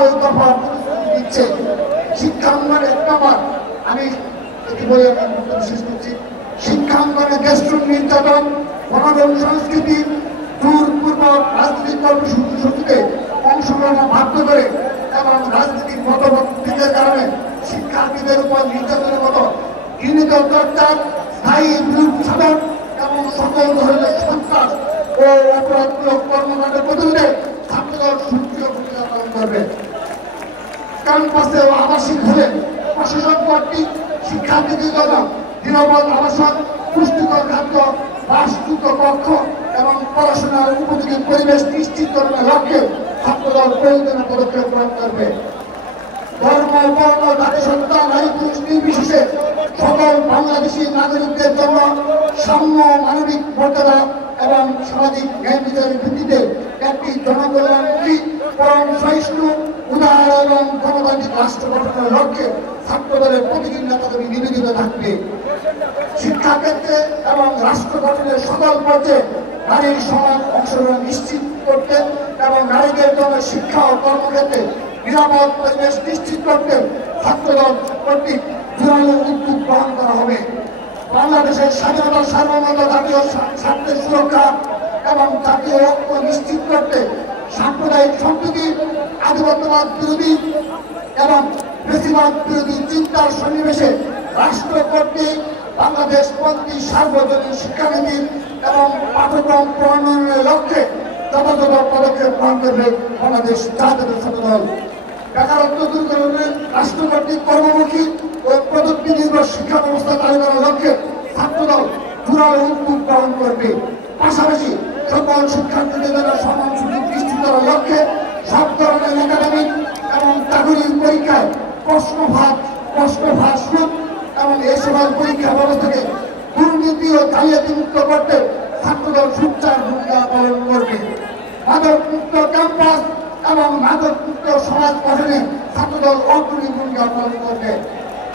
6 দফা প্রতিশ্রুতি দিচ্ছে। শিক্ষাঙ্গনে 1 নম্বর, আমি এটি বলে আমি শেষ করছি। শিক্ষাঙ্গনে দেশদ্রোহ নির্যাতন, গণধর্ম সংস্কৃতি দূরপূর্বক রাজনৈতিক কর্মসূচিতে অংশগ্রহণে বাধ্য করে এবং রাজনৈতিক মতভেদের কারণে শিক্ষার্থীদের উপর নির্যাতনের মতো ঘৃণিত অত্যাচার, স্থায়ী বিরূপ সাধন এবং সকল ধরনের সন্ত্রাস ও অপরাধমূলক কর্মকাণ্ডের প্রতিরোধে ছাত্রদল সক্রিয় ভূমিকা পালন করবে। ক্যাম্পাসে ও আবাসিক হলে প্রশাসন কর্তৃক শিক্ষার্থীদের জন্য নিরাপদ আবাসন, পুষ্টিকর খাদ্য, বাসযোগ্য কক্ষ এবং পড়াশোনার উপযোগী পরিবেশ নিশ্চিতকরণের লক্ষ্যে ছাত্রদল প্রয়োজনীয় পদক্ষেপ গ্রহণ করবে। ধর্ম, বর্ণ, জাতিসত্তা, নারী পুরুষ নির্বিশেষে সকল বাংলাদেশী নাগরিকদের জন্য সাম্য, মানবিক মর্যাদা এবং সামাজিক ন্যায় বিচারের ভিত্তিতে একটি জনকল্যাণমুখী, পরম সহিষ্ণু, উদার এবং গণতান্ত্রিক রাষ্ট্র গঠনের লক্ষ্যে ছাত্রদলের প্রতিটি নেতাকর্মী নিবেদিত থাকবে। শিক্ষাক্ষেত্রে এবং রাষ্ট্র গঠনের সকল পর্যায়ে নারীর সমান অংশগ্রহণ নিশ্চিত করতে এবং নারীদের জন্য শিক্ষা ও কর্মক্ষেত্রে নিরাপদ পরিবেশ নিশ্চিত করতে ছাত্রদল কর্তৃক জোরালো উদ্যোগ গ্রহণ করা হবে। বাংলাদেশের স্বাধীনতা, সার্বভৌমত্ব, জাতীয় স্বার্থের সুরক্ষা এবং জাতীয় ঐক্য নিশ্চিত করতে সাম্প্রদায়িক সম্প্রীতি, আধিপত্যবাদ বিরোধী এবং বেশিবাদ বিরোধী চিন্তার সন্নিবেশে রাষ্ট্র কর্তৃক বাংলাদেশপন্থী সার্বজনীন শিক্ষানীতি এবং পাঠ্যক্রম প্রণয়নের লক্ষ্যে যথাযথ পদক্ষেপ গ্রহণ করবে বাংলাদেশ জাতীয় ছাত্রদল। বেকারত্ব দূরীকরণে রাষ্ট্র কর্তৃক কর্মমুখী ও প্রযুক্তি নির্ভর শিক্ষা ব্যবস্থা চালু করার লক্ষ্যে ছাত্রদল জোরালো উদ্যোগ গ্রহণ করবে। পাশাপাশি সকল শিক্ষার্থীদের জন্য সমান সুযোগ নিশ্চিত করার লক্ষ্যে সব ধরনের একাডেমিক এবং চাকরির পরীক্ষায় প্রশ্নভাস এবং এই সকল পরীক্ষা ব্যবস্থাকে দুর্নীতি ও জালিয়াতি মুক্ত করতে ছাত্রদল সোচ্চার ভূমিকা পালন করবে। মাদকমুক্ত ক্যাম্পাস এবং মাদকমুক্ত সমাজ গঠনে ছাত্রদল অগ্রণী ভূমিকা পালন করবে।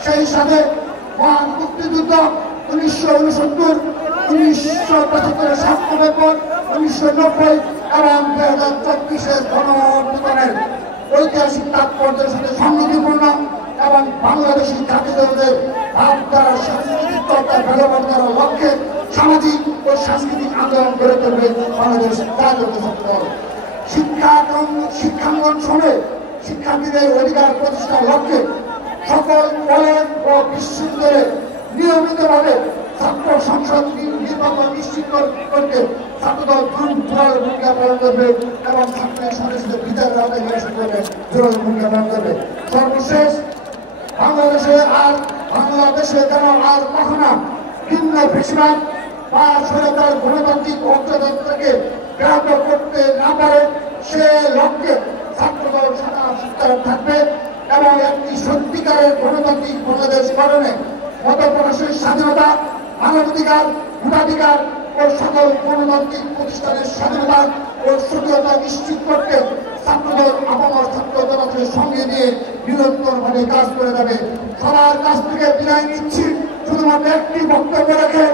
সেই সাথে মহান মুক্তিযুদ্ধ 1969, 1975, 1997, 1990 এবং 2024 গণঅভ্যুত্থানের ঐতিহাসিক তাৎপর্যের সাথে সংগতিপূর্ণ এবং বাংলাদেশী জাতীয়তাবাদের ভাবধারা সাংস্কৃতিক চর্চার ব্যবহার করার লক্ষ্যে সামাজিক ও সাংস্কৃতিক আন্দোলন গড়ে তুলবে বাংলাদেশ জাতীয় ছাত্রদল। শিক্ষাঙ্গন সময়ে শিক্ষার্থীদের অধিকার প্রতিষ্ঠার লক্ষ্যে সকল কলেজ ও বিশ্ববিদ্যালয়ে নিয়মিতভাবে ছাত্র সংসদ নির্বাচন নিশ্চিত করতে ছাত্রদল জোরালো ভূমিকা পালন করবে এবং ছাত্রের সদস্যদের বিচারের আওতায় নিয়ে আসতে জোরালো ভূমিকা পালন করবে। সর্বশেষ, বাংলাদেশে যেন আর কখনো ভিন্ন বেশিরভাগ বা স্বৈরাচার গণতান্ত্রিক অগ্রযাত্রাকে ব্যাহত করতে না পারে সে লক্ষ্যে ছাত্রদল সদা সোচ্চার থাকবে এবং একটি সত্যিকারের গণতান্ত্রিক বাংলাদেশ গঠনে মত প্রকাশের স্বাধীনতা, মানবাধিকার, ভোটাধিকার ও সকল গণতান্ত্রিক প্রতিষ্ঠানের স্বাধীনতা ও স্বকীয়তা নিশ্চিত করতে ছাত্রদল আপামর ছাত্র জনতাকে সঙ্গে নিয়ে নিরন্তরভাবে কাজ করে যাবে। সবার কাছ থেকে বিদায় নিচ্ছি শুধুমাত্র একটি বক্তব্য রেখে,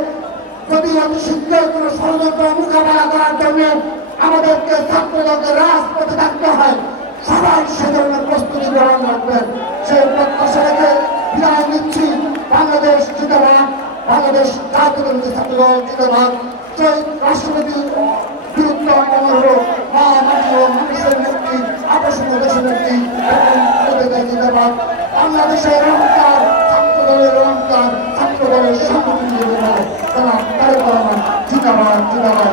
যদি অতি শীঘ্র কোনো ষড়যন্ত্র মোকাবেলা করার জন্য আমাদেরকে ছাত্রদলকে রাজপথে থাকতে হয়, সবাই সে ধরনের প্রস্তুতি গ্রহণ রাখবেন। সেই প্রত্যাশা রেখে বিদায় নিচ্ছি। বাংলাদেশ জিন্দাবাদ, বাংলাদেশ জাতীয় ছাত্রদল জিন্দাবাদ। শহীদ রাষ্ট্রপতি বীরত্ব অমর হোক, মা মাটি ও মানুষের নেত্রী, আকর্ষণীয় দেশের নেত্রী জিন্দাবাদ। বাংলাদেশের অহংকার, ছাত্রদলের অহংকার, ছাত্রদলের সংগঠন জিন্দাবাদ। জিন্দাবাদ, জিন্দাবাদ।